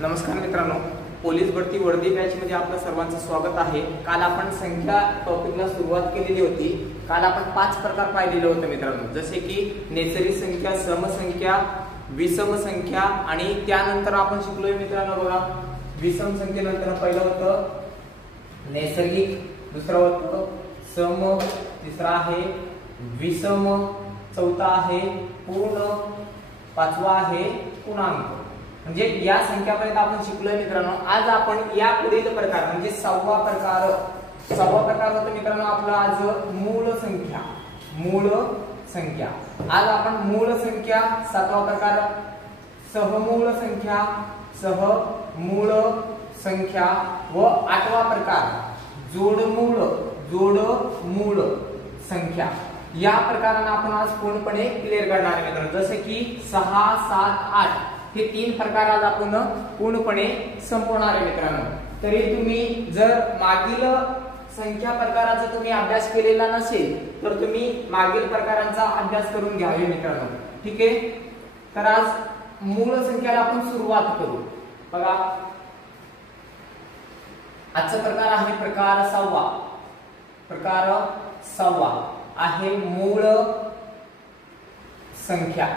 नमस्कार मित्रांनो, पोलीस भरती वर्दी बॅच मध्ये आपलं सर्वांचं स्वागत आहे। काल आपण संख्या टॉपिकला सुरुवात केलेली होती। काल आपण 5 प्रकार पाहिलेले होते मित्रांनो, जसे की नैसर्गिक संख्या, समसंख्या, विषम संख्या आणि त्यानंतर आपण शिकलोय मित्रांनो बघा, विषम संख्येनंतर पहिलं होतं नैसर्गिक, दुसरं होतं सम, तिसरा आहे विषम, चौथा आहे पूर्ण, पाचवा आहे पूर्णांक। म्हणजे या संख्यापर्यंत आपण शिकलोय मित्रांनो। आज आपण या पुढील प्रकार म्हणजे सहावा प्रकार होता मित्रांनो आपला आज मूळ संख्या। आज आपण मूळ संख्या, सातवा प्रकार सहमूळ संख्या व आठवा प्रकार जोडमूळ संख्या। या प्रकारांना आपण आज पूर्णपणे क्लिअर करणार आहे मित्रांनो। जसे की 6, 7, 8 हे 3 प्रकार आज आपण पूर्णपणे संपवणार आहे मित्रांनो। तरी तुम्ही जर मागील संख्या प्रकाराचा तुम्ही अभ्यास केलेला नसेल तर तुम्ही मागील प्रकारांचा अभ्यास करून घ्यावे मित्रांनो, ठीक आहे। तर आज मूळ संख्याला आपण सुरुवात करू। बघा, आजचा प्रकार आहे प्रकार 6 आहे मूळ संख्या।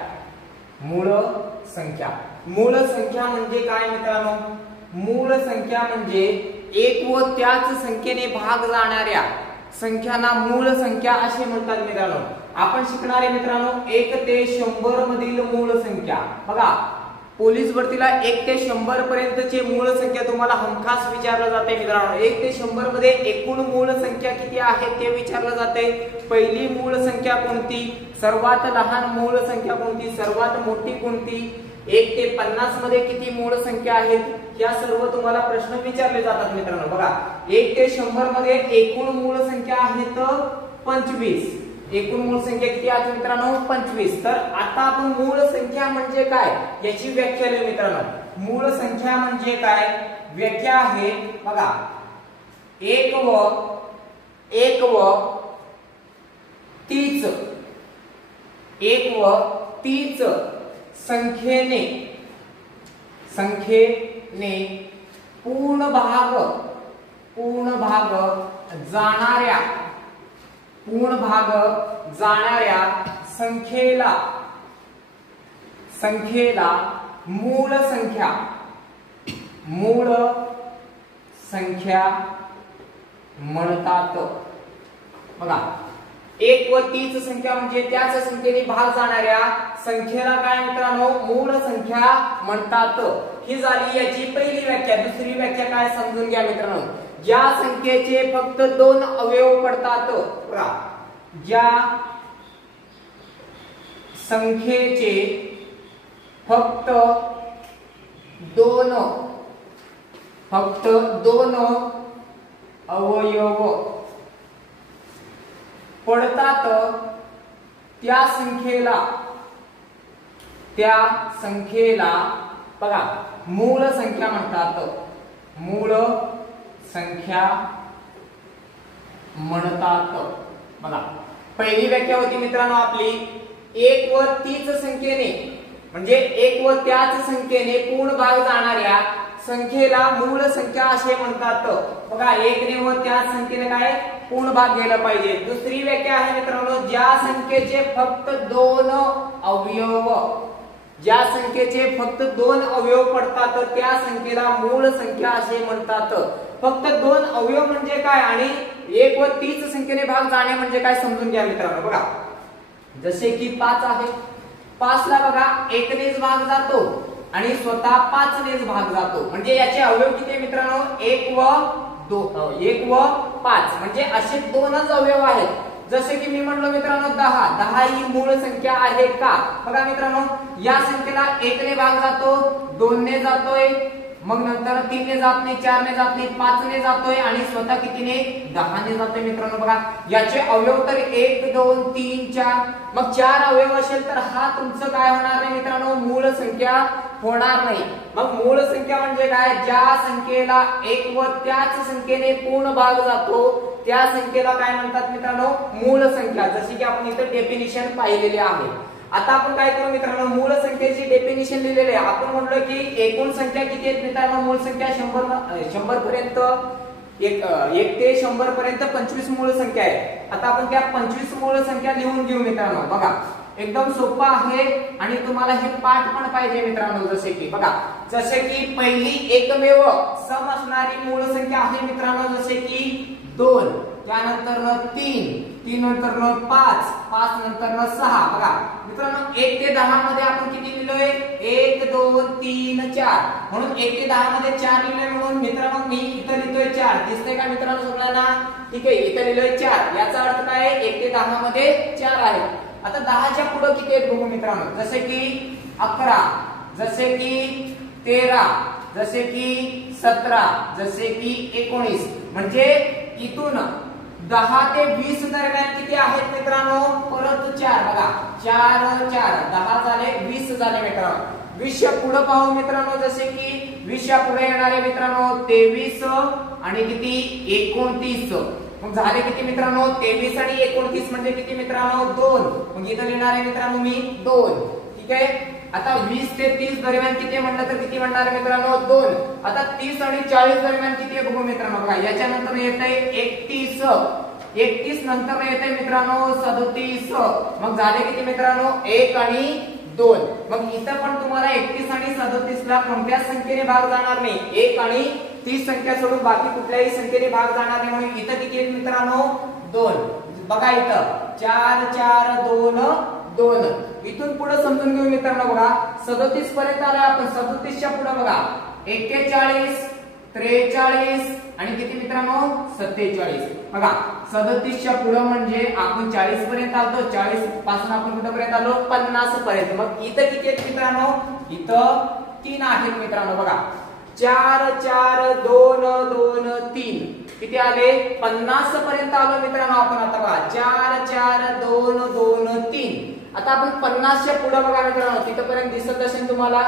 मूळ संख्या म्हणजे काय मित्रांनो? मूळ संख्या म्हणजे एक व त्याच संख्येने भाग जाणाऱ्या संख्यांना मूळ संख्या असे म्हणतात मित्रांनो। आपण शिकणार आहे मित्रांनो 1 ते 100 मधील मूळ संख्या। बघा, पोलीस भरतीला 1 ते 100 पर्यंतचे मूळ संख्या तुम्हाला हमखास विचारलं जाते मित्रांनो। 1 ते 100 मध्ये एकूण मूळ संख्या किती आहे ते विचारलं जाते। पहिली मूळ संख्या कोणती, सर्वात लहान मूळ संख्या कोणती, सर्वात मोठी कोणती, 1 ते 50 मध्ये किती मूळ संख्या आहेत, या सर्व तुम्हाला प्रश्न विचारले जातात मित्रांनो। बघा, 1 ते 100 मध्ये एकूण मूळ संख्या आहेत 25। एकूण मूळ संख्या किती आहे मित्रांनो? 25। तर आता आपण मूळ संख्या म्हणजे काय याची व्याख्या लिहू मित्रांनो। मूळ संख्या म्हणजे काय, व्याख्या आहे बघा, एक व तीच संख्येने पूर्ण भाग जाणाऱ्या संख्येला मूळ संख्या म्हणतात। बघा, एक व तीच संख्या म्हणजे त्याच संख्येने भाग जाणाऱ्या संख्येला काय मित्रांनो? मूळ संख्या म्हणतात। ही झाली याची पहिली व्याख्या। दुसरी व्याख्या काय समजून घ्या मित्रांनो। ज्या संख्येचे फक्त 2 अवयव पडतात, बघा, ज्या संख्येचे फक्त दोन अवयव पडतात त्या संख्येला बघा मूळ संख्या म्हणतात। बघा, पहिली व्याख्या होती मित्रांनो आपली, एक व तीच संख्येने म्हणजे एक व त्याच संख्येने पूर्ण भाग जाणाऱ्या संख्येला मूळ संख्या असे म्हणतात। बघा, एकने व त्याच संख्येने काय पूर्ण भाग घ्यायला पाहिजे। दुसरी व्याख्या आहे मित्रांनो, ज्या संख्येचे फक्त 2 अवयव पडतात त्या संख्येला मूळ संख्या असे म्हणतात। फक्त 2 अवयव म्हणजे काय आणि एक व तीच संख्येने भाग जाणे म्हणजे काय समजून घ्या मित्रांनो। बघा, जसे की 5 आहे, 5 ला बघा 1 नेच भाग जातो आणि स्वतः 5 नेच भाग जातो। म्हणजे याचे अवयव किती मित्रांनो? 1 व 5 म्हणजे असे 2च अवयव आहेत। जसे की मी म्हटलं मित्रांनो 10 ही मूळ संख्या आहे का? बघा मित्रांनो, या संख्येला 1 ने भाग जातो, 2 ने जातोय, मग नंतर 3 ने जात नाही, 4 ने जात नाही, 5 ने जातोय आणि स्वतः कितीने? 10 ने जातोय मित्रांनो। बघा, याचे अवयव तर 1, 2, 3, 4, मग 4 अवयव असेल तर हा तुमचं काय होणार नाही मित्रांनो? मूळ संख्या होणार नाही। मग मूळ संख्या म्हणजे काय? ज्या संख्येला एक व त्याच संख्येने पूर्ण भाग जातो त्या संख्येला काय म्हणतात मित्रांनो? मूळ संख्या। जशी की आपण इथे डेफिनिशन पाहिलेली आहे। आता आपण काय करू मित्रांनो, मूळ संख्येची डेफिनेशन लिहिलेली आहे. आपण म्हणलो की एकूण संख्या किती आहेत मित्रांनो, मूळ संख्या 100 पर्यंत 1 ते 100 पर्यंत 25 मूळ संख्या आहे. आता आपण त्या 25 मूळ संख्या लिहून घेऊ मित्रांनो. बघा एकदम सोपं आहे आणि तुम्हाला हे पाठ पण पाहिजे मित्रांनो. जसे की पहिली एकमेव सम असणारी मूळ संख्या आहे मित्रांनो, जसे की 2, त्यानंतर 3, 3 नंतर 5, 5 नंतर 6. बघा मित्रांनो 1 ते 10 मध्ये आपण किती लिहिलोय, 1 2 3 4, म्हणून 1 ते 10 मध्ये 4 लिहिलोय. म्हणून मित्रांनो मी इथं लिहितोय 4. दिसतंय का मित्रांनो सगळ्यांना? ठीक आहे, इथं लिहिलोय 4. याचा अर्थ काय आहे, 1 ते 10 मध्ये 4 आहे. आता 10च्या पुढे किती आहेत बघू मित्रांनो. जसे की 11, जसे की 13, जसे की 17, जसे की 19. म्हणजे इथून 10 ते 20 दरम्यान किती आहेत मित्रांनो, परत 4. बघा 4 4 10 झाले, 20 झाले मित्रांनो. 20च्या पुढे पाहू मित्रांनो, जसे की 20च्या पुढे येणारे मित्रांनो 23 आणि किती 29. मग झाले किती मित्रांनो, 23 आणि 29 म्हणजे किती मित्रांनो, 2. मग इथं लिहिणार आहे मित्रांनो मी 2. ठीक आहे. आता 20 ते 30 दरम्यान किती म्हणलं तर किती म्हणणार मित्रांनो, 2. आता 30 आणि 40 दरम्यान किती आहे बघू मित्रांनो. बघा याच्यानंतर येतंय 31, 31 नंतर येतंय मित्रांनो 37. मग झाले किती मित्रांनो, 1 आणि 2. मग इथं पण तुम्हाला 31 आणि 37 ला कोणत्याच संख्येने भाग जाणार नाही. 1 आणि 30 संख्या सोडून बाकी कुठल्याही संख्येने भाग जाणार नाही. म्हणून इथं किती आहेत मित्रांनो, 2. बघा इथं 4 4 2 2. इथून पुढे समजून घेऊ मित्रांनो. बघा 37 पर्यंत आलो आपण. 37च्या पुढे बघा 41 43 आणि किती मित्रांनो, 47. बघा 37च्या पुढे म्हणजे आपण 40 पर्यंत आलो. 40 पासून आपण कुठपर्यंत आलो, 50 पर्यंत. मग इथं किती आहेत मित्रांनो, इथं 3 आहेत मित्रांनो. बघा 4 4 2 2 3 किती आले, 50 पर्यंत आलो मित्रांनो आपण. आता बघा 4 4 2 2 3. आता आपण 50च्या पुढे बघा मित्रांनो, तिथपर्यंत दिसत असेल तुम्हाला.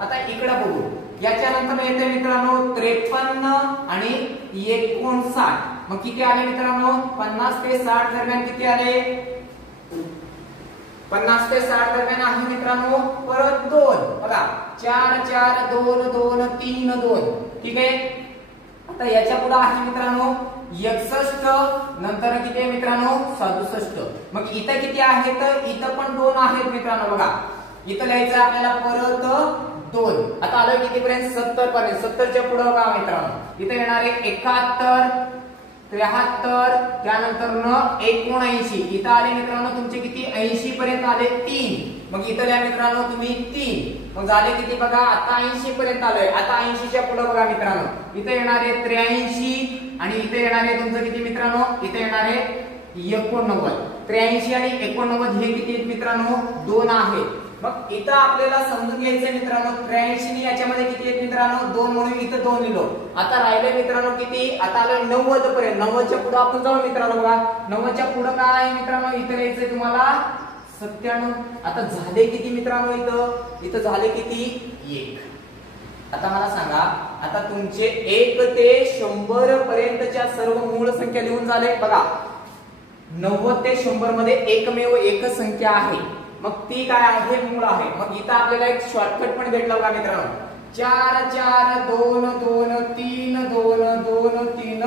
आता इकडे बघू, याच्यानंतर येते मित्रांनो 53 आणि 59. मग किती आले मित्रांनो, 50 ते 60 दरम्यान किती आले, 50 ते 60 दरम्यान आहे मित्रांनो परत 2. बघा 4 4 2 2 3 2. ठीक आहे. आता याच्या पुढे आहे मित्रांनो 61, नंतर किती आहे मित्रांनो 67. मग इथं किती आहेत, इथं पण 2 आहेत मित्रांनो. बघा इथं लिहायचं आपल्याला परत 2. आता आलोय किती पर्यंत, 70 पर्यंत. 70च्या पुढे बघा मित्रांनो, इथं येणारे 71 73, त्यानंतर 79. इथं आले मित्रांनो तुमचे किती, 80 पर्यंत आले 3. मग इथं लिहा मित्रांनो तुम्ही 3. मग झाले किती बघा, आता 80 पर्यंत आलोय. आता 80च्या पुढे बघा मित्रांनो, इथं येणारे 83 आणि इथे येणारे तुमचं किती मित्रांनो, इथे येणारे 89. 83 आणि 89 हे किती आहेत मित्रांनो, 2 आहेत. मग इथं आपल्याला समजून घ्यायचं मित्रांनो, 83 आणि याच्यामध्ये किती आहेत मित्रांनो, 2, म्हणून इथं 2 लिहिलो. आता राहिले मित्रांनो किती, आता आलं 90 पर्यंत. 90च्या पुढे आपण जाऊ मित्रांनो. बघा 90च्या पुढे काय आहे मित्रांनो, इथं लिहायचंय तुम्हाला 97. आता झाले किती मित्रांनो, इथं झाले किती, 1. आता मला सांगा, आता तुमचे 1 ते 100 पर्यंतच्या सर्व मूळ संख्या लिहून झाले. बघा 90 ते 100 मध्ये एकमेव एक संख्या आहे, मग ती काय आहे, मूळ आहे. मग इथं आपल्याला एक शॉर्टकट पण भेटला बघा मित्रांनो, 4 4 2 2 3 2 2 3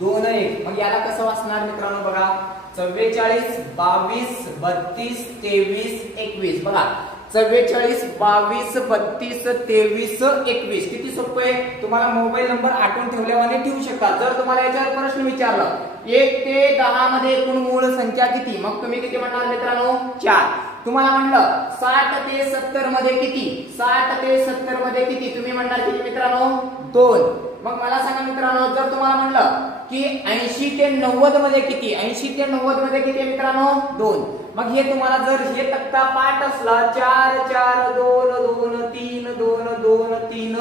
2 1. मग याला कसं वाचणार मित्रांनो, बघा 44 22 32 23 21. बघा 44 22 32 23 21. किती सोपं आहे. तुम्हाला मोबाईल नंबर आठवून ठेवल्याने ठेवू शकता. जर तुम्हाला याच्यावर प्रश्न विचारला 1 ते 10 मध्ये एकूण मूळ संख्या किती, मग तुम्ही किती म्हणणार मित्रांनो, 4. तुम्हाला म्हणलं 60 ते 70 मध्ये किती, 60 ते 70 मध्ये किती, तुम्ही म्हणणार किती मित्रांनो, 2. मग मला सांगा मित्रांनो, जर तुम्हाला म्हणलं की 80 ते 90 मध्ये किती, 80 ते 90 मध्ये किती मित्रांनो, 2. मग हे तुम्हाला जर हे तक्ता पाठ असला 4 4 2 2 3 2 2 3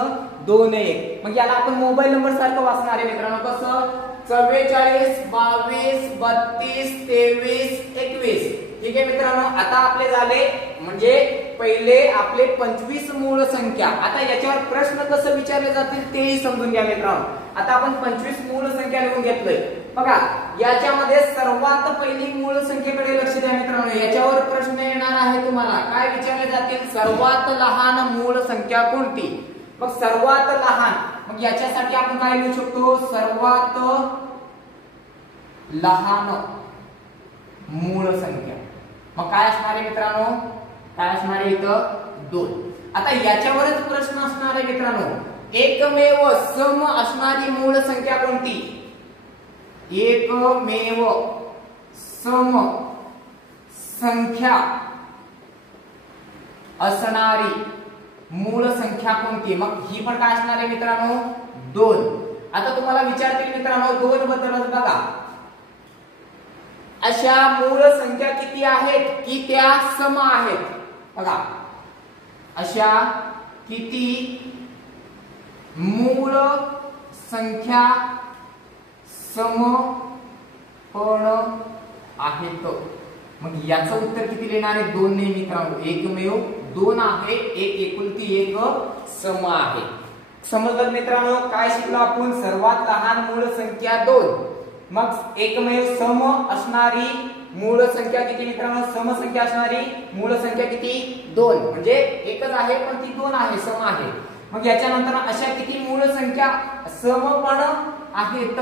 2 1, मग याला आपण मोबाईल नंबर सारखं वाचणार आहे मित्रांनो. कसं, 44 22 32 23 21. ठीक आहे मित्रांनो. आता आपले झाले म्हणजे पहिले आपले 25 मूळ संख्या. आता याच्यावर प्रश्न कसं विचारले जातील तेही समजून घ्या मित्रांनो. आता आपण 25 मूळ संख्या लिहून घेतलोय. बघा याच्यामध्ये सर्वात पहिली मूळ संख्येकडे लक्ष द्या मित्रांनो. याच्यावर प्रश्न येणार आहे तुम्हाला. काय विचारले जातील? सर्वात लहान मूळ संख्या कोणती? मग सर्वात लहान, मग याच्यासाठी आपण काय लिहू शकतो? सर्वात लहान मूळ संख्या. मग काय असणार आहे मित्रांनो? काय असणार आहे इथं? 2. आता याच्यावरच प्रश्न असणार आहे मित्रांनो. एकमेव सम असणारी मूळ संख्या कोणती? एकमेव सम संख्या असणारी मूळ संख्या कोणती? मग ही पण काय असणार आहे मित्रांनो? 2. आता तुम्हाला विचारतील मित्रांनो 2 बद्दलच बघा. अशा मूळ संख्या किती आहेत की त्या सम आहेत? बघा अशा किती मूळ संख्या सम पण आहेत? मग याचं उत्तर किती लिहिणार आहे? 2 ने मित्रांनो. एकमेव 2 आहे, एक एकुलती एक सम आहे. समजलं मित्रांनो काय शिकलो आपण? सर्वात लहान मूळ संख्या 2. मग एकमेव सम असणारी मूळ संख्या किती मित्रांनो? सम संख्या असणारी मूळ संख्या किती? 2. म्हणजे एकच आहे पण ती 2 आहे, सम आहे. मग याच्यानंतर अशा किती मूळ संख्या सम पण आहेत?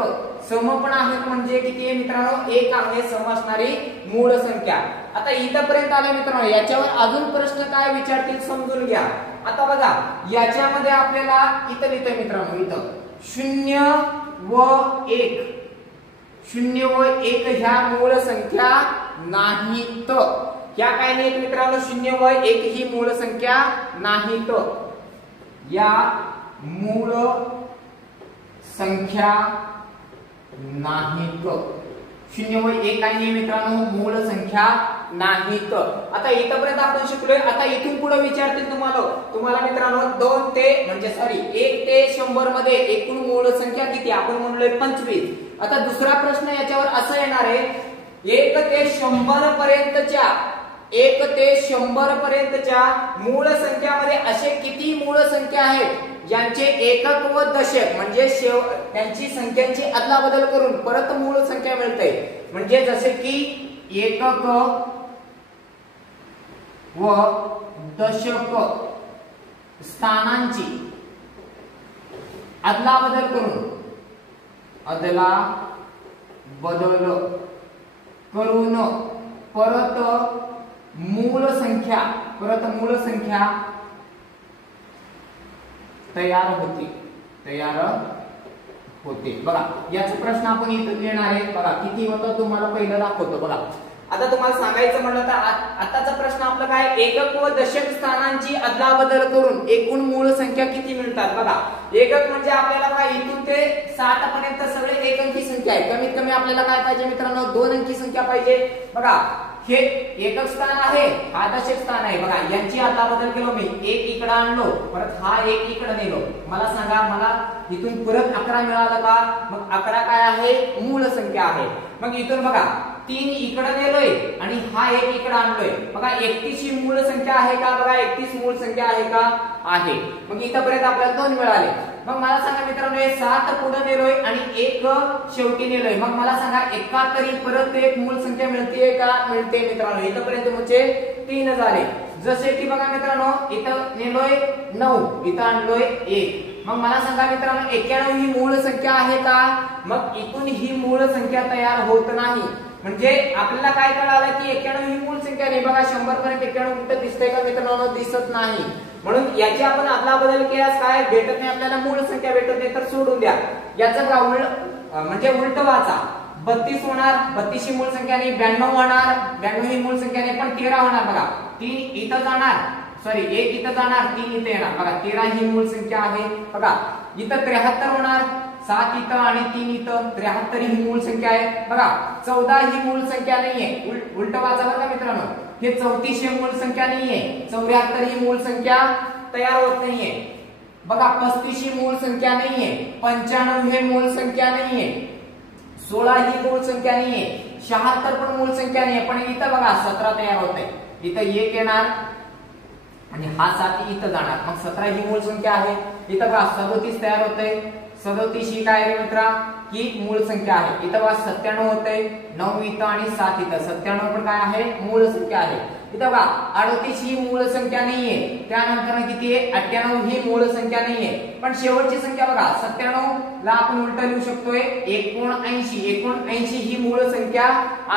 सम पण आहेत म्हणजे किती आहे मित्रांनो? 1 आहे सम असणारी मूळ संख्या. आता इथपर्यंत आले मित्रांनो. याच्यावर अजून प्रश्न काय विचारतील समजून घ्या. आता बघा याच्यामध्ये आपल्याला इथं लिहितोय मित्रांनो, इथं 0 व 1, 0 व 1 ह्या मूळ संख्या नाहीत. या काय नाहीत मित्रांनो? 0 व 1 ही मूळ संख्या नाहीत. या मूळ संख्या नाहीत. 0 व 1 काय नाही मित्रांनो? मूळ संख्या नाहीत. आता इथपर्यंत आपण शिकलोय. आता इथून पुढे विचारतील तुम्हाला मित्रांनो 2 ते म्हणजे 1 ते 100 मध्ये एकूण मूळ संख्या किती? आपण म्हणलोय 25. आता दुसरा प्रश्न याच्यावर असं येणार आहे 1 ते 100 पर्यंतच्या 1 ते 100 पर्यंतच्या मूळ संख्यामध्ये असे किती मूळ संख्या आहेत ज्यांचे एकक व दशक म्हणजे त्यांची संख्यांची अदलाबदल करून परत मूळ संख्या मिळते? म्हणजे जसे की एकक व दशक स्थानांची अदलाबदल करून परत मूळ संख्या तयार होते. बघा याचा प्रश्न आपण इथे लिहिणार आहे. बघा किती होतं तुम्हाला पहिलं दाखवतो. बघा आता तुम्हाला सांगायचं म्हणलं तर आताचा प्रश्न आपला काय? एकक व दशक स्थानांची अदलाबदल करून एकूण मूळ संख्या किती मिळतात? बघा एकक म्हणजे आपल्याला काय इथून ते 60 पर्यंत सगळे एक अंकी संख्या आहे. कमीत कमी आपल्याला काय पाहिजे मित्रांनो? 2 अंकी संख्या पाहिजे. बघा हे एकक स्थान आहे, हा दशक स्थान आहे. बघा यांची अदलाबदल केलो मी. 1 इकडे आणलो, परत हा 1 इकडे नेलो. मला सांगा मला इथून परत 11 मिळाला का? मग 11 काय आहे? मूळ संख्या आहे. मग इथून बघा 3 इकडे नेलोय आणि हा 1 इकडे आणलोय. बघा 31 ही मूळ संख्या आहे का? बघा 31 मूळ संख्या आहे का? आहे. मग इथपर्यंत आपल्याला 2 मिळाले. मग मला सांगा मित्रांनो हे 7 पुढे नेलोय आणि 1 शेवटी नेलोय. मग मला सांगा एकातरी परत एक मूळ संख्या मिळते का? मिळते मित्रांनो. इथपर्यंत म्हणजे 3 झाले. जसे की बघा मित्रांनो इथं नेलोय 9, इथं आणलोय 1. मग मला सांगा मित्रांनो 91 ही मूळ संख्या आहे का? मग इथून ही मूळ संख्या तयार होत नाही. म्हणजे आपल्याला काय कळालं की 91 ही मूळ संख्या नाही. बघा 100 पर्यंत 91 कुठे दिसतंय का मित्रांनो? दिसत नाही. म्हणून याची आपण अदलाबदल केल्यास काय भेटत नाही आपल्याला? मूळ संख्या भेटत नाही. तर सोडून द्या. याचा म्हणजे उलट वाचा. 32 होणार, 32 ही मूळ संख्या नाही. 92 होणार, 92 ही मूळ संख्या नाही. पण 13 होणार. बघा 3 इथं जाणार, 1 इथं जाणार, 3 इथे येणार. बघा 13 ही मूळ संख्या आहे. बघा इथं 73 होणार, 7 इथं आणि 3 इथं. 73 ही मूळ संख्या आहे. बघा 14 ही मूळ संख्या नाहीये. उलट वाचा बघा मित्रांनो. हे 34 ही मूळ संख्या नाहीये. 74 ही मूळ संख्या तयार होत नाहीये. बघा 35 ही मूळ संख्या नाहीये. 95 ही मूळ संख्या नाहीये. 16 ही मूळ संख्या नाहीये. 76 पण मूळ संख्या नाहीये. पण इथं बघा 17 तयार होत आहे. इथं 1 येणार आणि हा 7 इथं जाणार. मग 17 ही मूळ संख्या आहे. इथं बघा 37 तयार होत आहे. 37 ही काय रे मित्रा ही मूळ संख्या आहे. इथं बघा 97 होतंय, 9 इथं आणि 7 इथं. 97 पण काय आहे मूळ संख्या आहे. इथं बघा 38 ही मूळ संख्या नाहीये, त्यानंतर किती आहे 98 ही मूळ संख्या नाहीये. पण शेवटची संख्या बघा 97 ला आपण उलट लिहू शकतोय 79 ही मूळ संख्या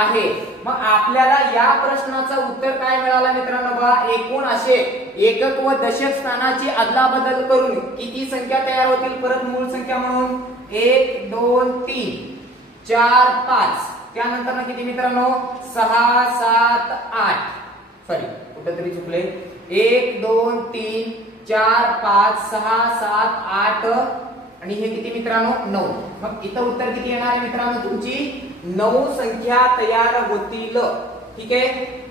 आहे. मग आपल्याला या प्रश्नाचं उत्तर काय मिळालं मित्रांनो बघा, एकूण असे एकक व दशक स्थानाची अदलाबदल करून किती संख्या तयार होतील परत मूळ संख्या म्हणून 1 2 3 4 5 त्यानंतर किती मित्रांनो 6 7 8 सॉरी कुठेतरी चुकले 1 2 3 4 5 6 7 8 आणि हे किती मित्रांनो 9. मग इथं उत्तर किती येणार आहे मित्रांनो तुमची 9 संख्या तयार होतील. ठीक आहे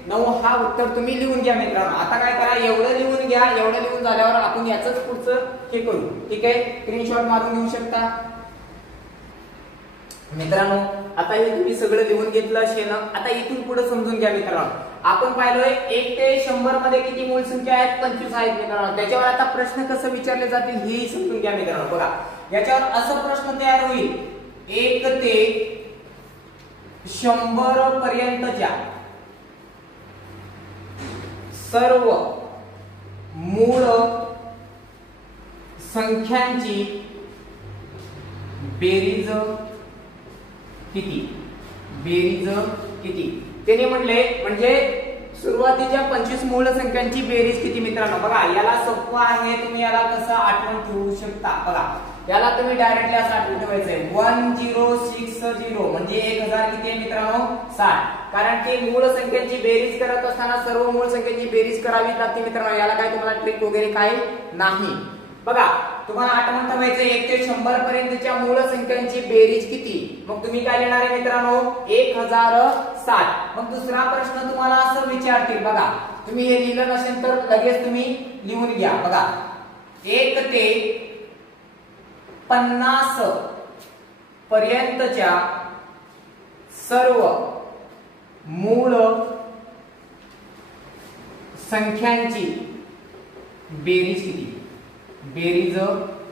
9 हा उत्तर तुम्ही लिहून घ्या मित्रांनो. आता काय करा एवढं लिहून घ्या, एवढं लिहून झाल्यावर आपण याचंच पुढचं हे करू. ठीक आहे स्क्रीनशॉट मारून घेऊ शकता मित्रांनो. आता हे तुम्ही सगळं लिहून घेतलं असेल ना. आता इथून पुढे समजून घ्या मित्रांनो. आपण पाहिलोय 1 ते 100 मध्ये किती मूळ संख्या आहेत 25 आहेत मित्रांनो. त्याच्यावर आता प्रश्न कसं विचारले जातील हे समजून घ्या मित्रांनो. बघा याच्यावर असं प्रश्न तयार होईल 1 ते 100 पर्यंतच्या सर्व मूळ संख्यांची बेरीज किती, बेरीज किती त्याने म्हणले म्हणजे सुरुवातीच्या 25 मूळ संख्यांची बेरीज किती मित्रांनो. बघा याला सोपं आहे, तुम्ही याला कसं आठवण ठेवू शकता. बघा याला तुम्ही डायरेक्टली असं आठवण ठेवायचंय 1060 म्हणजे 1000 किती आहे मित्रांनो 60. कारण की मूळ संख्यांची बेरीज करत असताना सर्व मूळ संख्यांची बेरीज करावी लागते मित्रांनो. याला काय तुम्हाला ट्रिक वगैरे काही नाही. बघा तुम्हाला आठवण ठेवायचं 1 ते 100 पर्यंतच्या मूळ संख्यांची बेरीज किती. मग तुम्ही काय लिहिणार आहे मित्रांनो 1060. मग दुसरा प्रश्न तुम्हाला असं विचारतील बघा, तुम्ही हे लिहिलं नसेल तर लगेच तुम्ही लिहून घ्या. बघा 1 ते 50 पर्यंतच्या सर्व मूळ संख्यांची बेरीज किती, बेरीज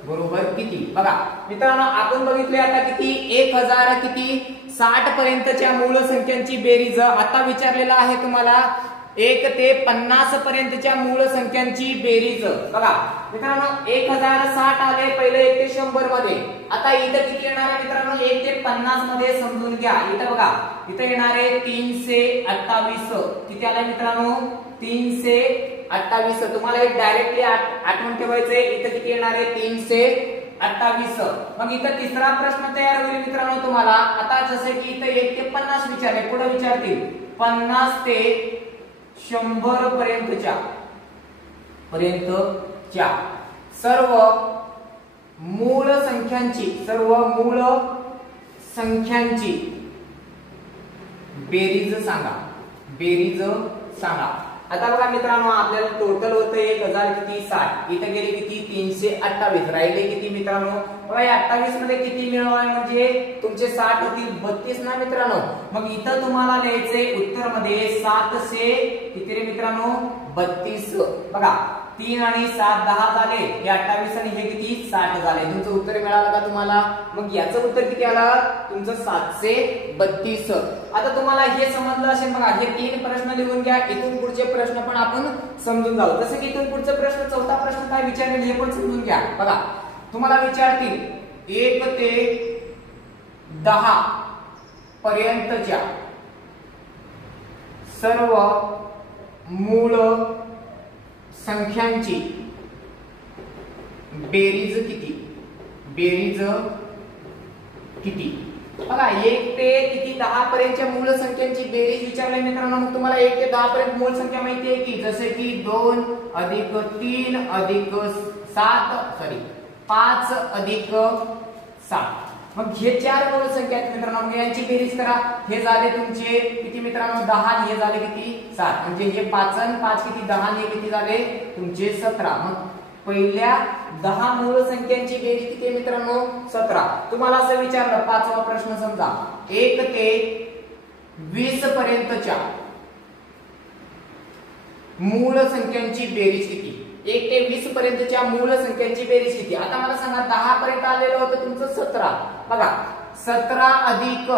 बरोबर किती. बघा मित्रांनो आपण बघितले आता किती 1000 किती 60 पर्यंतच्या मूळ संख्यांची बेरीज. आता विचारलेला आहे तुम्हाला 1 ते 50 पर्यंतच्या मूळ संख्यांची बेरीज. बघा मित्रांनो 1060 आले पहिले 1 ते 100 मध्ये. आता इथं किती येणार आहे मित्रांनो 1 ते 50 मध्ये समजून घ्या. इथं बघा इथं येणार आहे 328 किती आले मित्रांनो 328. तुम्हाला एक डायरेक्टली आठवण ठेवायचंय इथं किती येणार आहे 328. मग इथं तिसरा प्रश्न तयार होईल मित्रांनो तुम्हाला. आता जसे की इथं 1 ते 50 विचारले, पुढे विचारतील 50 ते 100 पर्यंतच्या सर्व मूळ संख्यांची बेरीज सांगा, बेरीज सांगा. आता बघा मित्रांनो आपल्याला टोटल होतं 1000 किती 60, इथे गेले किती 328, राहिले किती मित्रांनो बघा या 28 मध्ये किती मिळवाय म्हणजे तुमचे 60 होतील 32 ना मित्रांनो. मग इथं तुम्हाला लिहायचे उत्तर मध्ये 700 किती रे मित्रांनो 32. बघा 3 आणि 7 10 झाले, हे 28 आणि हे किती 60 झाले. तुमचं उत्तर मिळालं का तुम्हाला. मग याचं उत्तर किती आलं तुमचं 732. आता तुम्हाला हे समजलं असेल. बघा हे 3 प्रश्न लिहून घ्या, इथून पुढचे प्रश्न पण आपण समजून जाऊ. जसं की इथून पुढचा प्रश्न चौथा प्रश्न काय विचारले हे पण समजून घ्या. बघा तुम्हाला विचारतील 1 ते 10 पर्यंतच्या सर्व मूळ संख्यांची बेरीज किती, बेरीज किती. बघा 1 ते किती 10 पर्यंतच्या मूळ संख्यांची बेरीज विचारली मित्रांनो. मग तुम्हाला 1 ते 10 पर्यंत मूळ संख्या माहिती आहे की जसे की 2 अधिक 3 अधिक 5 अधिक 7. मग हे 4 मूळ संख्या आहेत मित्रांनो. मग यांची बेरीज करा. हे झाले तुमचे किती मित्रांनो 10, हे झाले किती 7. म्हणजे हे 5 आणि 5 किती 10, हे किती झाले तुमचे 17. मग पहिल्या 10 मूळ संख्यांची बेरीज किती मित्रांनो 17. तुम्हाला असं विचारलं पाचवा प्रश्न समजा 1 ते 20 पर्यंतच्या मूळ संख्यांची बेरीज किती. 1 ते 20 पर्यंतच्या मूळ संख्यांची बेरीज किती? आता मला सांगा 10 पर्यंत आलेलं होतं तुमचं 17. बघा 17 अधिक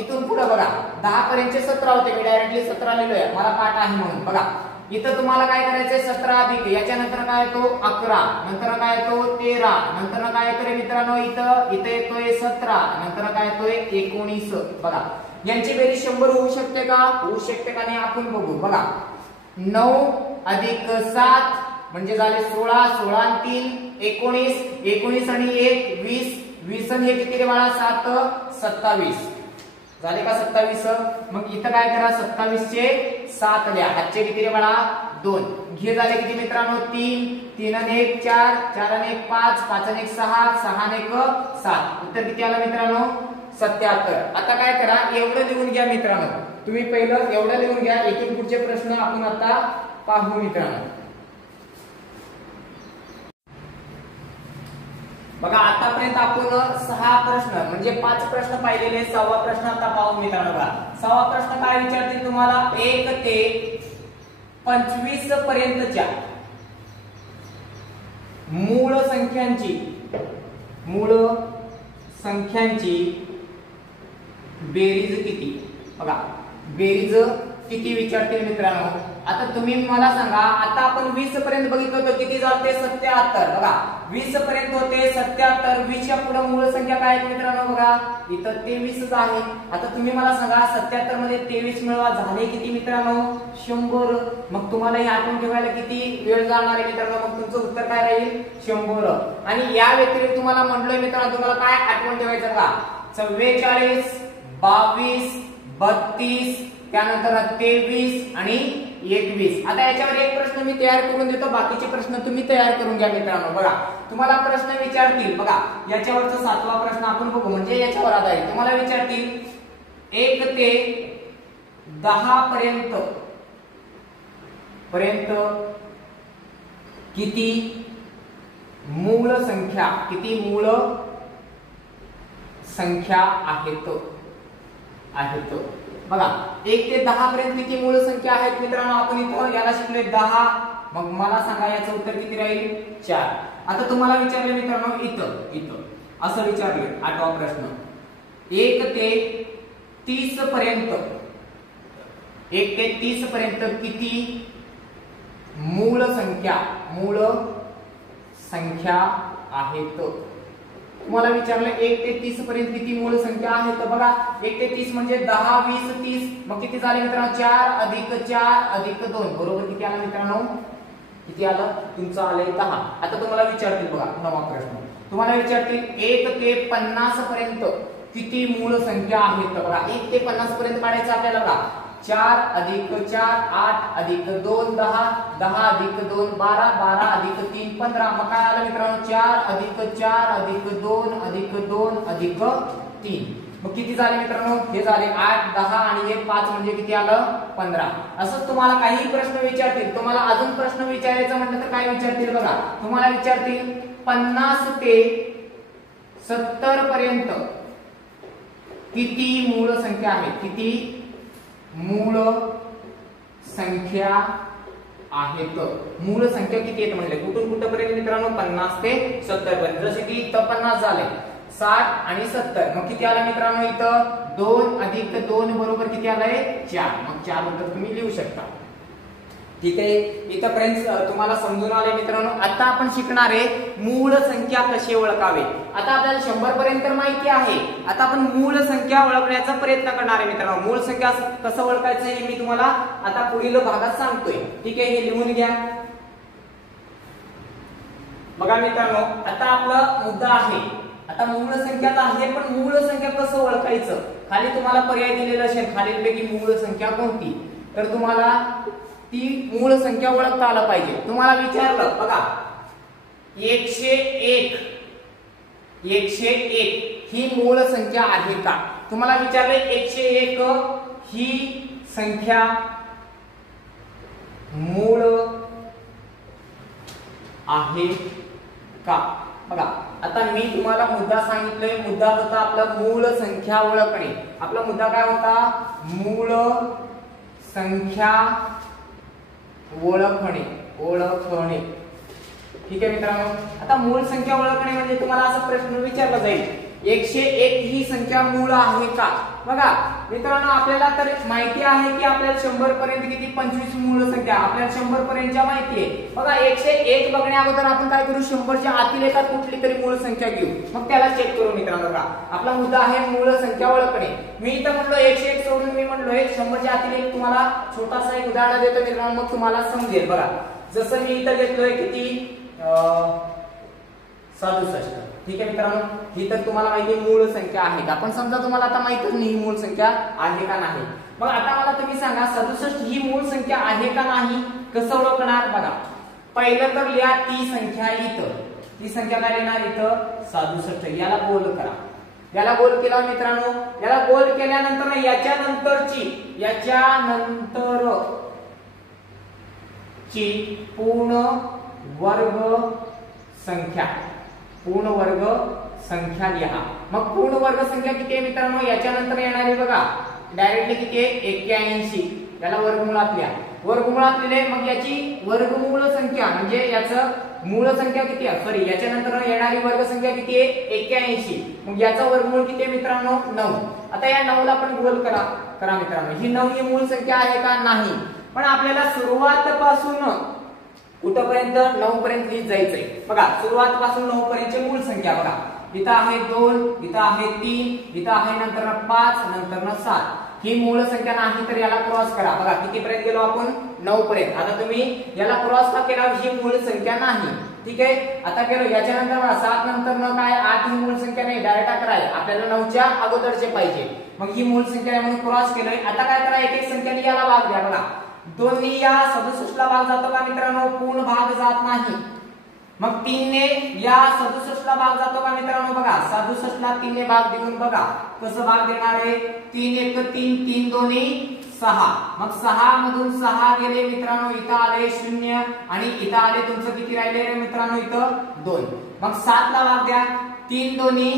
इथून पुढे बघा 10 पर्यंतचे 17 होते, मी डायरेक्टली 17 लिहिलोय, मला पाठ आहे म्हणून. बघा इथं तुम्हाला काय करायचंय 17 अधिक याच्यानंतर काय येतो 11, नंतर काय येतो 13, नंतर काय येतो रे मित्रांनो इथं येतोय 17, नंतर काय येतोय 19. बघा यांची बेरीज 100 होऊ शकते का? होऊ शकते का नाही आपण बघू. बघा 9 अधिक 7 म्हणजे झाले 16, 16 आणि 3 19, 19 आणि 1 20, 20 आणि 1 किती रे बाळा 7 27 झाले का 27. मग इथं काय करा 27 चे 7 द्या, हातचे किती रे बाळा 2. घे झाले किती मित्रांनो 3, 3 आणि 1 4, 4 आणि 1 5, 5 आणि 1 6, 6 आणि 1 7. उत्तर किती आलं मित्रांनो 77. आता काय करा एवढं लिहून घ्या मित्रांनो, तुम्ही पहिलं एवढं लिहून घ्या, इथून पुढचे प्रश्न आपण आता पाहू मित्रांनो. बघा आतापर्यंत आपण 6 प्रश्न म्हणजे 5 प्रश्न पाहिलेले, 6वा प्रश्न आता पाहू मित्रांनो. बघा 6वा प्रश्न काय विचारते तुम्हाला 1 ते 25 पर्यंतच्या मूळ संख्यांची बेरीज किती? बघा बेरीज किती विचारते मित्रांनो. आता तुम्ही मला सांगा, आता आपण 20 पर्यंत बघितलं होतं, किती झाले 77. बघा 20 पर्यंत होते 77, 20 च्या पुढे मूळ संख्या काय आहे मित्रांनो? बघा इथं 23 आहे. आता तुम्ही मला सांगा 77 मध्ये 23 मिळवा झाले किती मित्रांनो 100. मग तुम्हाला हे आठवून ठेवायला किती वेळ जाणार आहे मित्रांनो? मग तुमचं उत्तर काय राहील 100. आणि या व्यतिरिक्त तुम्हाला म्हटलोय मित्रांनो तुम्हाला काय आठवण ठेवायचं का 44, 22, 32, त्यानंतर 23 आणि 21. आता याच्यावर एक प्रश्न मी तयार करून देतो, बाकीचे प्रश्न तुम्ही तयार करून घ्या मित्रांनो. बघा तुम्हाला प्रश्न विचारतील, बघा याच्यावरचा 7वा प्रश्न आपण बघू म्हणजे याच्यावर आधारित तुम्हाला विचारतील 1 ते 10 पर्यंत किती मूळ संख्या आहेत. बघा 1 ते 10 पर्यंत किती मूळ संख्या आहेत मित्रांनो? आपण इथं याला शिकलोय 10. मग मला सांगा याचं उत्तर किती राहील 4. आता तुम्हाला विचारले मित्रांनो इथं असं विचारले 8वा प्रश्न 1 ते 30 पर्यंत किती मूळ संख्या आहेत? तुम्हाला विचारलं 1 ते 30 पर्यंत किती मूळ संख्या आहेत. बघा 1 ते 30 म्हणजे 10, 20, 30. मग किती झाले मित्रांनो 4 अधिक 4 अधिक 2 बरोबर किती आला मित्रांनो? किती आलं तुमचं आलंय 10. आता तुम्हाला विचारतील बघा 9वा प्रश्न तुम्हाला विचारतील 1 ते 50 पर्यंत किती मूळ संख्या आहेत. बघा 1 ते 50 पर्यंत काढायचं आपल्याला. बघा 4 अधिक 4 8 अधिक 2 10, 10 अधिक 2 12, 12 अधिक 3 15. मग काय आलं मित्रांनो 4 अधिक 4 अधिक 2 अधिक 2 अधिक 3. मग किती झाले मित्रांनो? हे झाले 8 10 आणि 1 5 म्हणजे किती आलं 15. असं तुम्हाला काही प्रश्न विचारतील. तुम्हाला अजून प्रश्न विचारायचं म्हटलं तर काय विचारतील? बघा तुम्हाला विचारतील 50 ते 70 पर्यंत किती मूळ संख्या आहेत? किती मूळ संख्या आहेत? मूळ संख्या किती आहेत म्हणले कुठून कुठपर्यंत मित्रांनो 50 ते 70 पर्यंत. जसे की इथं 50 झाले 60 आणि 70. मग किती आला मित्रांनो इथं 2 अधिक 2 बरोबर किती आलाय 4. मग 4 उत्तर तुम्ही लिहू शकता. ठीक आहे इथपर्यंत तुम्हाला समजून आले मित्रांनो. आता आपण शिकणार आहे मूळ संख्या कशी ओळखावे. आता आपल्याला 100 पर्यंत माहिती आहे. आता आपण मूळ संख्या ओळखण्याचा प्रयत्न करणार आहे मित्रांनो. मूळ संख्या कसं ओळखायचं हे मी तुम्हाला आता पुढील भागात सांगतोय. ठीक आहे हे लिहून घ्या. बघा मित्रांनो आता आपला मुद्दा आहे. आता मूळ संख्याच आहे पण मूळ संख्या कसं ओळखायचं खाली तुम्हाला पर्याय दिलेला असेल खालीलपैकी मूळ संख्या कोणती तर तुम्हाला ती मूळ संख्या ओळखता आलं पाहिजे. तुम्हाला विचारलं बघा 101 ही मूळ संख्या आहे का? तुम्हाला विचारले 101 ही संख्या मूळ आहे का? बघा आता मी तुम्हाला मुद्दा सांगितलोय. मुद्दा होता आपला मूळ संख्या ओळखणे. आपला मुद्दा काय होता? मूळ संख्या ओळखणे. ठीक आहे मित्रांनो, आता मूळ संख्या ओळखणे म्हणजे तुम्हाला असा प्रश्न विचारला जाईल 101 ही संख्या मूळ आहे का? बघा मित्रांनो, आपल्याला तर माहिती आहे की आपल्याला 100 पर्यंत किती 25 मूळ संख्या आपल्याला 100 पर्यंतच्या माहिती आहे. बघा 101 बघण्या अगोदर आपण काय करू, 100च्या आतील एकात कुठली तरी मूळ संख्या घेऊ, मग त्याला चेक करू मित्रांनो. बघा आपला मुद्दा आहे मूळ संख्या ओळखणे. मी इथं म्हणलो 101 सोडून मी म्हणलोय 100च्या आतील एक तुम्हाला छोटासा एक उदाहरण देतो मित्रांनो, मग तुम्हाला समजेल. बघा जसं मी इथं घेतलोय किती 67. ठीक आहे मित्रांनो, ही तर तुम्हाला माहिती मूळ संख्या आहे का? पण समजा तुम्हाला आता माहितच नाही मूळ संख्या आहे का नाही, मग आता मला तुम्ही सांगा 67 ही मूळ संख्या आहे का नाही, कसं ओळखणार? बघा पहिलं तर लिहा ती संख्या इथं, ती संख्या काय लिहिणार इथं 67, याला गोल करा. याला गोल केला मित्रांनो, याला गोल केल्यानंतर याच्यानंतरची पूर्ण वर्ग संख्या लिहा. मग पूर्ण वर्ग संख्या किती आहे मित्रांनो, याच्यानंतर येणारी बघा डायरेक्टली किती आहे 81. याला वर्गमुळात लिहा, वर्गमुळात लिहिले. मग याची वर्गमूळ संख्या म्हणजे याचं मूळ संख्या किती आहे, सॉरी याच्यानंतर येणारी वर्ग संख्या किती आहे 81. मग याचा वर्गमूळ किती आहे मित्रांनो 9. आता या 9 ला आपण गोल करा मित्रांनो. ही 9 ही मूळ संख्या आहे का? नाही. पण आपल्याला सुरुवातीपासून कुठपर्यंत 9 पर्यंत लिहित जायचंय. बघा सुरुवातीपासून 9 पर्यंतची मूळ संख्या बघा, इथं आहे 2, इथं आहे 3, इथं आहे नंतर 5, नंतर 7. ही मूळ संख्या नाही तर याला क्रॉस करा. बघा किती पर्यंत गेलो आपण 9 पर्यंत. आता तुम्ही याला क्रॉस का केला, ही मूळ संख्या नाही. ठीक आहे, आता गेलो याच्यानंतर बघा 7 नंतर काय 8 ही मूळ संख्या नाही, डायरेक्ट 11 आहे. आपल्याला 9च्या अगोदरचे पाहिजे, मग ही मूळ संख्या आहे म्हणून क्रॉस केलोय. आता काय करा, एक एक संख्याने याला भाग द्या. बघा 2 ने या 67 ला भाग जातो का मित्रांनो, पूर्ण भाग जात नाही. मग 3 ने या 67 ला भाग जातो का मित्रांनो, बघा 67 ला 3 ने भाग देऊन बघा कसं भाग देणार आहे, 3 1 3, 3 2 6. मग 6 मधून 6 गेले मित्रांनो, इथं आले 0 आणि इथं आले तुमचं किती राहिले रे मित्रांनो इथं 2. मग 7 ला भाग द्या, 3 2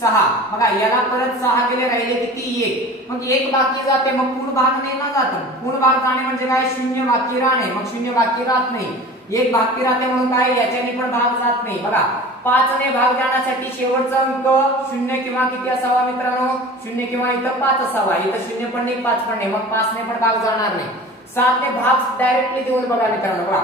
6. बघा याला परत 6 गेले, राहिले किती 1. मग 1 बाकी जाते, मग पूर्ण भाग नाही ना जात. पूर्ण भाग जाणे म्हणजे काय 0 बाकी राहणे, मग 0 बाकी राहत नाही, 1 बाकी राहते म्हणून काय याच्याने पण भाग जात नाही. बघा 5 ने भाग जाण्यासाठी शेवटचा अंक 0 किंवा किती असावा मित्रांनो 0 किंवा इथं 5 असावा. इथं 0 पण नाही 5 पण नाही, मग 5 ने पण भाग जाणार नाही. 7 ने भाग डायरेक्टली देऊन बघा मित्रांनो. बघा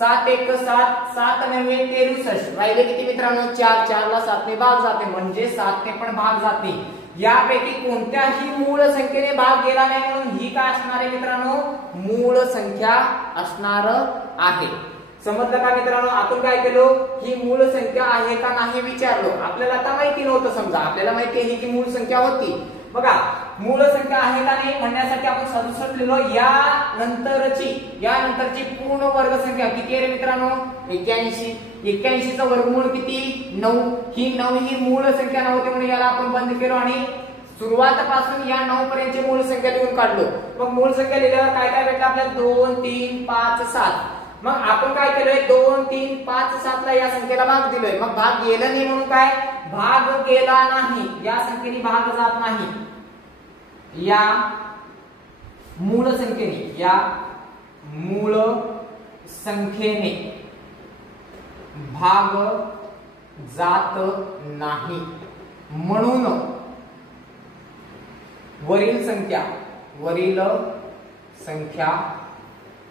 7 1 7, 7 9 63. राहिले किती मित्रांनो 4, 4 ला 7 ने भाग जाते म्हणजे 7 ने पण भाग जाते. यापैकी कोणत्याही मूळ संख्येने भाग गेला नाही म्हणून ही काय असणार आहे मित्रांनो, मूळ संख्या असणार आहे. समजलं का मित्रांनो? आपण काय केलो, ही मूळ संख्या आहे का नाही विचारलो. आपल्याला आता माहिती नव्हतं, समजा आपल्याला माहिती आहे की मूळ संख्या होती. बघा मूळ संख्या आहे का नाही म्हणण्यासाठी आपण 67 लिहिलो. यानंतरची पूर्ण वर्ग संख्या किती आहे रे मित्रांनो 81. 81 चा वर्गमूळ किती 9. ही 9 ही मूळ संख्या नव्हती म्हणून याला आपण बंद केलो आणि सुरुवातीपासून या 9 पर्यंतची मूळ संख्या लिहून काढलो. मग मूळ संख्या लिहिल्यावर काय काय भेटलं आपल्याला 2 3 5 7. मग आपण काय केलंय 2 3 5 7 ला या संख्येला भाग दिलोय. मग भाग गेला नाही म्हणून काय भाग गेला नाही, या संख्येने भाग जात नाही. या मूळ संख्येने भाग जात नाही म्हणून वरील संख्या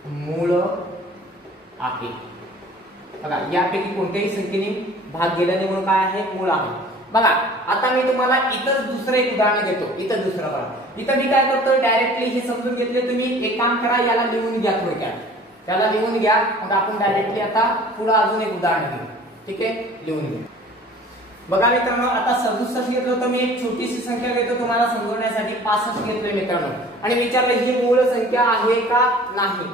मूळ आहे. बघा यापैकी कोणत्याही संख्येने भाग गेला नाही म्हणून काय आहे मूळ आहे. बघा आता मी तुम्हाला इथं दुसरं एक उदाहरण देतो. इथं दुसरं बघा, इथं मी काय करतोय डायरेक्टली हे समजून घेतले. तुम्ही एक काम करा, याला लिहून घ्या थोडक्यात, त्याला लिहून घ्या. मग आपण डायरेक्टली आता पुढे अजून एक उदाहरण घेऊ. ठीक आहे, लिहून घ्या. बघा मित्रांनो आता 67 घेतलो तर मी एक छोटीशी संख्या घेतो तुम्हाला समजवण्यासाठी. 65 घेतलोय मित्रांनो आणि विचारलं ही मूळ संख्या आहे का नाही.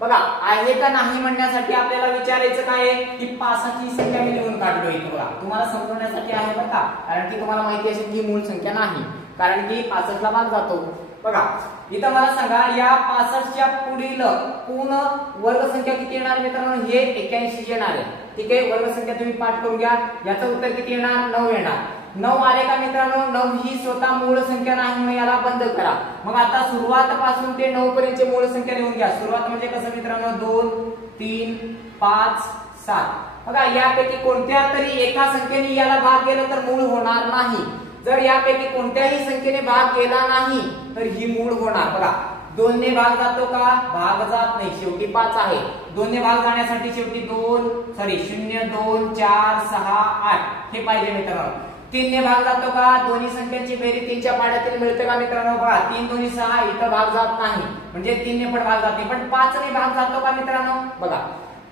बघा आहे का नाही म्हणण्यासाठी आपल्याला विचारायचं काय आहे की 65 ही संख्या मी लिहून काढलो इथे. बघा तुम्हाला समजवण्यासाठी आहे बरं का, कारण की तुम्हाला माहिती असेल की मूळ संख्या नाही, कारण की 65 ला भाग जातो. बघा इथं मला सांगा या 65 च्या पुढील पूर्ण वर्ग संख्या किती येणार मित्रांनो, हे 81 येणार आहे. ठीक आहे, वर्ग संख्या तुम्ही पाठ करून घ्या. याचं उत्तर किती येणार 9 येणार. 9 आले का मित्रांनो, 9 ही स्वतः मूळ संख्या नाही म्हणून याला बंद करा. मग आता सुरुवातीपासून ते 9 पर्यंतची मूळ संख्या लिहून घ्या. सुरुवात म्हणजे कसं मित्रांनो 2 3 5 7. बघा यापैकी कोणत्या तरी एका संख्येने याला भाग गेला तर मूळ होणार नाही. जर यापैकी कोणत्याही संख्येने भाग गेला नाही तर ही मूळ होणार. बघा 2 ने भाग जातो का? भाग जात नाही, शेवटी 5 आहे. 2 ने भाग जाण्यासाठी शेवटी 0 2 4 6 8 हे पाहिजे मित्रांनो. 3 ने भाग जातो का? दोन्ही संख्यांची बेरीज 3 च्या पाड्यातील मिळते का मित्रांनो? बघा 3 2 6 इथं भाग जात नाही म्हणजे 3 ने पण भाग जात नाही. पण 5 ने भाग जातो का मित्रांनो? बघा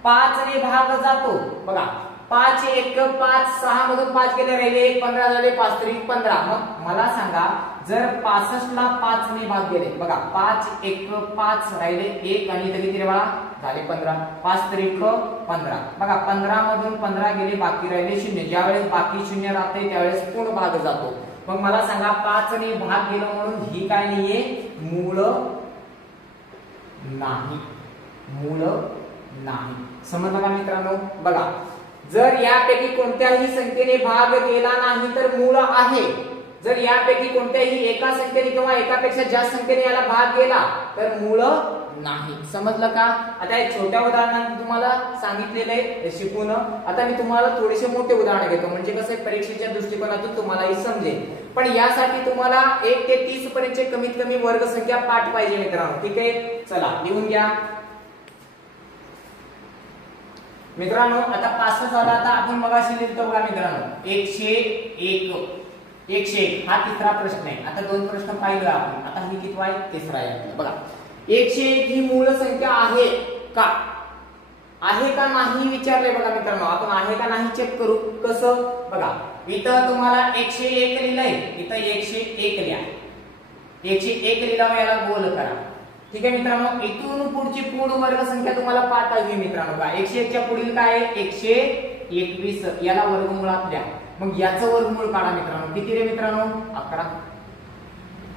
5 ने भाग जातो. बघा 5 1 5 6 मधून 5 गेले राहिले 15 झाले 5 3 15. मग मला सांगा जर 65 ला 5 ने भाग गेले, बघा 5 1 5 राहिले 1 आणि इथे किती रे बाळा झाले 15. 5 3 15. बघा 15 मधून 15 गेले बाकी राहिले 0. ज्यावेळेस बाकी 0 राहते त्यावेळेस पूर्ण भाग जातो. मग मला सांगा 5 ने भाग गेलो म्हणून ही काय नाहीये? मूळ नाही. मूळ नाही. समजलं का मित्रांनो? बघा जर यापैकी कोणत्याही संख्येने भाग केला नाही तर मूळ आहे. जर यापैकी कोणत्याही एका संख्येने किंवा एकापेक्षा जास्त संख्येने याला भाग गेला तर मूळ नाही. समजलं का? आता एक छोट्या उदाहरणाने तुम्हाला सांगितलेलं आहे शिकून. आता मी तुम्हाला थोडेसे मोठे उदाहरण घेतो म्हणजे कसं परीक्षेच्या दृष्टिकोनातून तुम्हालाही समजेल. पण यासाठी तुम्हाला 1 ते 30 पर्यंतचे कमीत कमी वर्ग संख्या पाठ पाहिजे मित्रांनो. ठीक आहे, चला लिहून घ्या मित्रांनो. आता 65 झाला. आता आपण मगाशी लिहितो बघा मित्रांनो 101. 101 हा तिसरा प्रश्न आहे. आता 2 प्रश्न पाहिलं आपण. आता ही कितवा आहे? तिसरा आहे. बघा 101 ही मूळ संख्या आहे का? आहे का नाही विचारले. बघा मित्रांनो आपण आहे का नाही चेक करू. कसं? बघा इथं तुम्हाला 101 लिहिलंय, इथं 101 लिहा. 101 लिहिल्यावर याला गोल करा. ठीक आहे मित्रांनो. इथून पुढची पूर्ण वर्ग संख्या तुम्हाला पाठावी मित्रांनो. का 101 च्या पुढील काय आहे? 121. याला वर्गमूळात द्या. मग याचं वर्गमूळ काढा मित्रांनो. किती रे मित्रांनो? 11.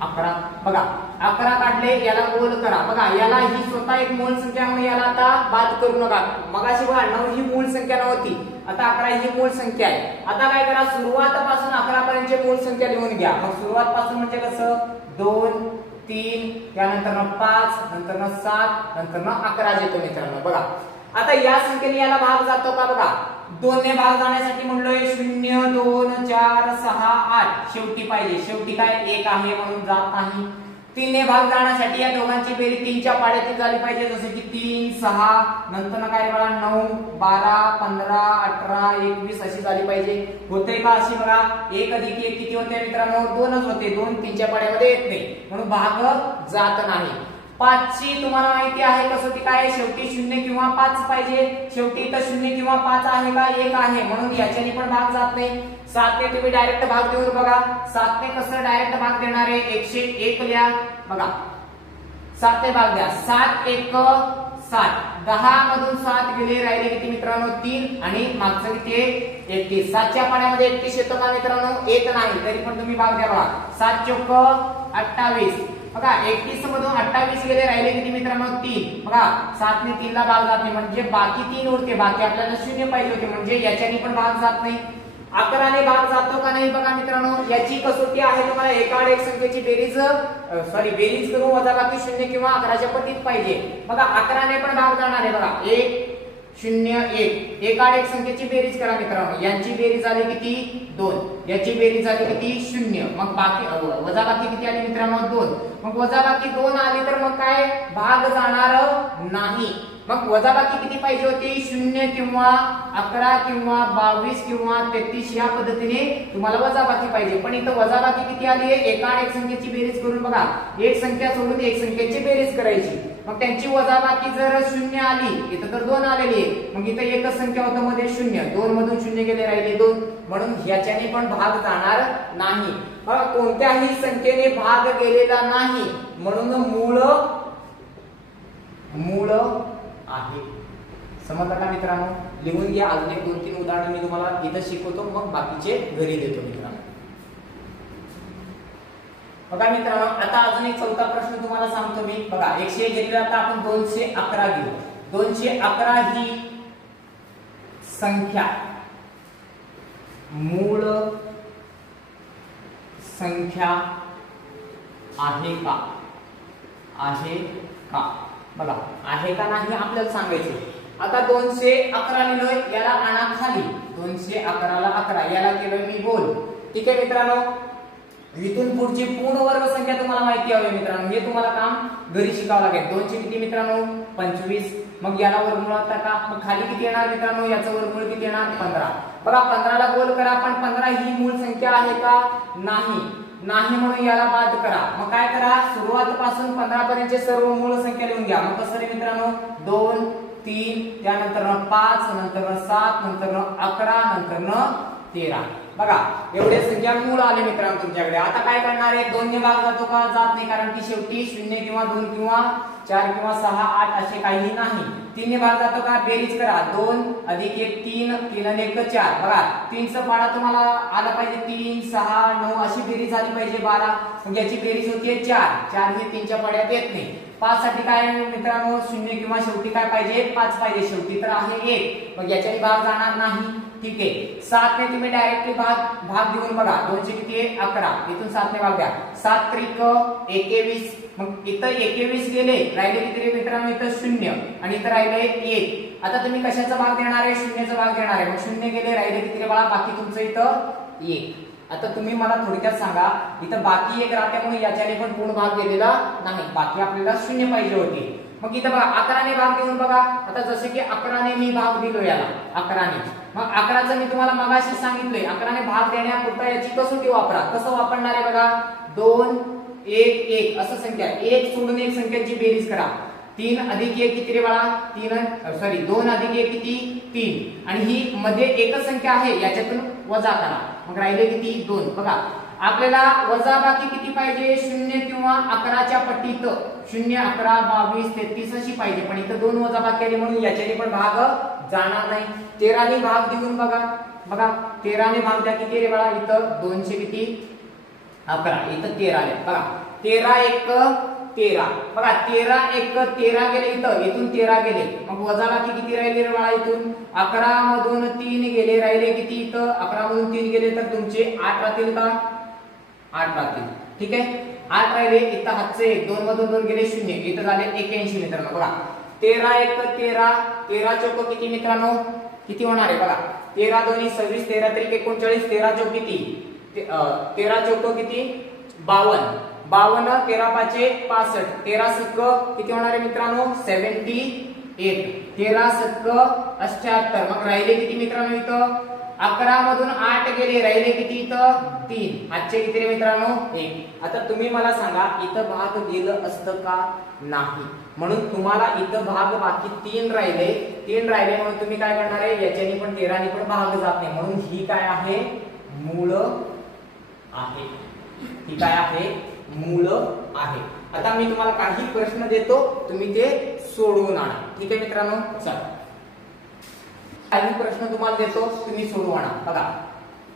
11. बघा 11 काढले, याला गोल करा. बघा याला ही स्वतः एक मूळ संख्या म्हणून याला आता बाद करू नका. मगाशी बघा 9 ही मूळ संख्या नव्हती, आता 11 ही मूळ संख्या आहे. आता काय करा? सुरुवातीपासून 11 पर्यंतची मूळ संख्या लिहून घ्या. मग सुरुवात पासून म्हणजे कसं? 2 3 त्यानंतर 5 नंतर 7 नंतर 11 येतो मित्रांनो. बघा आता या संख्येने याला भाग जातो का? बघा 2 ने भाग जाण्यासाठी म्हणलोय 0 2 4 6 8 शेवटी पाहिजे. शेवटी काय 1 आहे म्हणून जात नाही. 3 ने भाग जाण्यासाठी या दोघांची बेरीज 3 च्या पाड्यातील झाली पाहिजे. जसे की 3 6 नंतर काय बघा 9 12 15 18 21 अशी झाली पाहिजे. होते का अशी? बघा 1 अधिक 1 किती होते मित्रांनो? 2च होते. 2 3 च्या पाड्यामध्ये येत नाही म्हणून भाग जात नाही. 5 ची तुम्हाला माहिती आहे कसोटी काय? शेवटी 0 किंवा 5 पाहिजे. शेवटी इथं 0 किंवा 5 आहे का? 1 आहे म्हणून याच्याने पण भाग जात नाही. 7 ने तुम्ही डायरेक्ट भाग देऊन बघा. 7 ने कसं डायरेक्ट भाग देणार आहे? 101 लिहा. बघा 7 ने भाग द्या. 7 1 7. 10 मधून 7 गेले राहिले किती मित्रांनो? 3 आणि मागचं किती आहे? 31. 7 च्या पाड्यामध्ये 31 येतो का मित्रांनो? येत नाही. तरी पण तुम्ही भाग द्या. बघा 7 चौक 28. बघा 31 मधून 28 गेले राहिले किती मित्रांनो? 3. बघा 7 ने 3 ला भाग जात नाही म्हणजे बाकी 3 उरते. बाकी आपल्याला 0 पाहिजे होते म्हणजे याच्याने पण भाग जात नाही. 11 ने भाग जातो का नाही? बघा मित्रांनो याची कसोटी आहे तुम्हाला एकाड एक संख्येची बेरीज बेरीज करून वजाबाकी 0 किंवा 11च्या पटीत पाहिजे. बघा 11 ने पण भाग जाणार आहे. बघा 1 0 1 एकाड एक संख्येची बेरीज करा मित्रांनो. यांची बेरीज झाली किती? 2. याची बेरीज झाली किती? 0. मग बाकी वजाबाकी किती आली मित्रांनो? 2. मग वजाबाकी 2 आली तर मग काय? भाग जाणार नाही. मग वजाबाकी किती पाहिजे होती? 0 किंवा 11 किंवा 22 किंवा 33 या पद्धतीने तुम्हाला वजाबाकी पाहिजे. पण इथं वजाबाकी किती आली आहे? एकाड एक संख्येची बेरीज करून बघा. एक संख्या सोडून एक संख्येची बेरीज करायची. मग त्यांची वजाबाकी जर 0 आली, इथं तर 2 आलेली आहे. मग इथं एकच संख्या होतं मध्ये 0. 2 मधून 0 गेले राहिले 2 म्हणून ह्याच्याने पण भाग जाणार नाही. कोणत्याही संख्येने भाग गेलेला नाही म्हणून मूळ आहे. समजलं का मित्रांनो? लिहून घ्या. अजून एक 2-3 उदाहरण मी तुम्हाला इथं शिकवतो मग बाकीचे घरी देतो मित्रांनो. बघा मित्रांनो आता अजून एक चौथा प्रश्न तुम्हाला सांगतो मी. बघा 101 घेतला आता आपण 211 घेऊ. 211 ही संख्या मूळ संख्या आहे का? आहे का? बघा आहे का नाही आपल्याला सांगायचं. आता 211 लिहिलोय, याला आणा खाली, 211 ला 11, याला केलोय मी गोल. ठीक आहे मित्रांनो, इथून पुढची पूर्ण वर्ग संख्या तुम्हाला माहिती हवी मित्रांनो, हे तुम्हाला काम घरी शिकावं लागेल. 2 चे किती मित्रांनो 25, मग याला वर्गमूळात टाका, मग खाली किती येणार मित्रांनो, याचं वर्गमूळ किती येणार 15. बघा 15 ला गोल करा, पण 15 ही मूळ संख्या आहे का, नाही, नाही म्हणून याला बाद करा. मग काय करा, सुरुवातीपासून 15 पर्यंतचे सर्व मूळ संख्या लिहून घ्या. मग कसं रे मित्रांनो, 2 3 त्यानंतर 5 नंतर 7 नंतर 11 नंतर 13. बघा एवढे संख्या मूळ आले मित्रांनो तुमच्याकडे. आता काय करणार आहे, 2 ने भाग जातो का, जात नाही, कारण की शेवटी 0 किंवा 2 किंवा 4 किंवा 6 8 असे काही नाही. 3 ने भाग जातो का, बेरीज करा, 2 अधिक 1 3, 3 आणि 1 4. बघा 3 चा पाडा तुम्हाला आला पाहिजे, 3 6 9 अशी बेरीज आली पाहिजे 12. मग याची बेरीज होतीये 4, 4 हे 3 च्या पाड्यात येत नाही. 5 साठी काय मित्रांनो, 0 किंवा शेवटी काय पाहिजे, 5 पाहिजे, शेवटी तर आहे 1, मग याच्याने भाग जाणार नाही. ठीक आहे, 7 ने तुम्ही डायरेक्टली भाग देऊन बघा, 2 चे किती आहे 11, इथून 7 ने भाग द्या, 7 त्रिक 21, मग इथं 21 गेले, राहिले किती मित्रांनो, इथं 0 आणि इथं राहिले 1. आता तुम्ही कशाचा भाग देणार आहे, 0 चा भाग देणार आहे, मग 0 गेले, राहिले किती रे बाळा, बाकी तुमचं इथं 1. आता तुम्ही मला थोडक्यात सांगा, इथं बाकी 1 राहत्यामुळे याच्याने पण पूर्ण भाग गेलेला नाही, बाकी आपल्याला 0 पाहिजे होते. मग इथं बघा 11 ने भाग देऊन बघा, आता जसे की 11 ने मी भाग दिलो याला, 11 ने, मग 11 मी तुम्हाला मगाशी सांगितलंय, 11 ने भाग देण्यापुरता याची कसोटी वापरा. कसं वापरणार आहे बघा, 2 1 1 असं संख्या, 1 सोडून 1 संख्यांची बेरीज करा. 3 अधिक 1 किती रे बाळा, 2 अधिक 1 किती 3, आणि ही मध्ये एकच संख्या आहे, याच्यातून वजा करा, मग राहिले किती 2. बघा आपल्याला वजाबाकी किती पाहिजे, 0 किंवा 11च्या पट्टीत, 0 11 22 33 अशी पाहिजे, पण इथं 2 वजाबाकी आली म्हणून याच्याने पण भाग जाणार नाही. 13 ने भाग देऊन बघा, बघा 13 ने भाग द्या किती रे बाळा, इथं 2 चे किती 11, इथं 13 आले. बघा 13 1 13, बघा 13 1 13 गेले, इथून 13 गेले, मग वजाबाकी किती राहिले रे बाळा, इथून 11 मधून 3 गेले, राहिले किती इथं 11 मधून 3 गेले, तर तुमचे 8 राहतील का, 8 राहतील. ठीक आहे, 8 राहिले, इथं हातचे 2 मधून 2 गेले 0, इथं झाले 81 मित्रांनो. बघा 13 1 13, 13 चौक किती मित्रांनो, किती होणार आहे बघा, 13 2 26, 13 3 39, 13 चौक किती, 13 चौक किती 52, 52 13 5 65, 13 सक किती होणार आहे मित्रांनो 78, 13 सक 78, मग राहिले किती मित्रांनो, इथं 11 मधून 8 गेले, राहिले किती इथं 3, आजचे किती रे मित्रांनो 1. आता तुम्ही मला सांगा, इथं भाग गेलं असतं का, नाही, म्हणून तुम्हाला इथं भाग बाकी 3 राहिले म्हणून तुम्ही काय करणार आहे, याच्याने पण 13 ने पण भाग जात नाही, म्हणून ही काय आहे, मूळ आहे. ही काय आहे, मूळ आहे. आता मी तुम्हाला काही प्रश्न देतो, तुम्ही ते सोडवून आणा. ठीक आहे मित्रांनो, चला काही प्रश्न तुम्हाला देतो, तुम्ही सोडवून आणा. बघा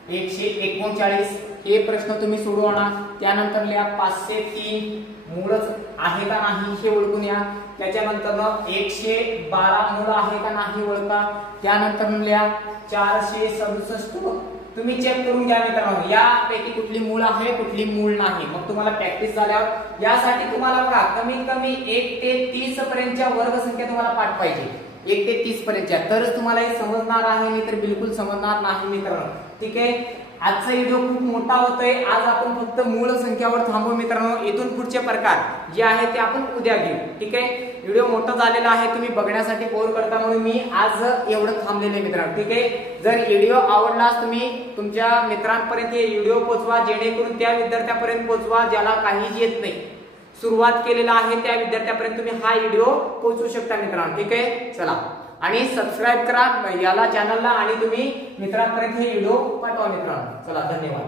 139 हे प्रश्न तुम्ही सोडवून आणा. त्यानंतर लिहा 503 मूळच आहे का नाही हे ओळखून या. त्याच्यानंतर 112 मूळ आहे का नाही ओळखा. त्यानंतर लिहा 467 तुम्ही चेक करून घ्या मित्रांनो, यापैकी कुठली मूळ आहे कुठली मूळ नाही. मग तुम्हाला प्रॅक्टिस झाल्यावर यासाठी तुम्हाला बघा कमीत कमी 1 ते 30 पर्यंतच्या वर्ग संख्या तुम्हाला पाठ पाहिजे, 1 ते 30 पर्यंतच्या, तरच तुम्हाला हे समजणार आहे, नाही तर बिलकुल समजणार नाही मित्रांनो. ठीक आहे, आजचा व्हिडिओ खूप मोठा होतोय, आज आपण फक्त मूळ संख्यावर थांबू मित्रांनो. इथून पुढचे प्रकार जे आहे ते आपण उद्या घेऊ. ठीक आहे, व्हिडिओ मोठा झालेला आहे, तुम्ही बघण्यासाठी बोर करता म्हणून मी आज एवढं थांबलेले मित्रांनो. ठीक आहे, जर व्हिडिओ आवडलास तुम्ही तुमच्या मित्रांपर्यंत हे व्हिडिओ पोहोचवा, जेणेकरून त्या विद्यार्थ्यापर्यंत पोहोचवा ज्याला काहीच येत नाही. सुरुवात केलेला आहे त्या विद्यार्थ्यापर्यंत तुम्ही हा व्हिडिओ पोहोचवू शकता मित्रांनो. ठीक आहे, चला आणि सबस्क्राइब करा याला चॅनलला, आणि तुम्ही मित्रांपर्यंत हे व्हिडिओ पाठवा मित्रांनो. चला, धन्यवाद.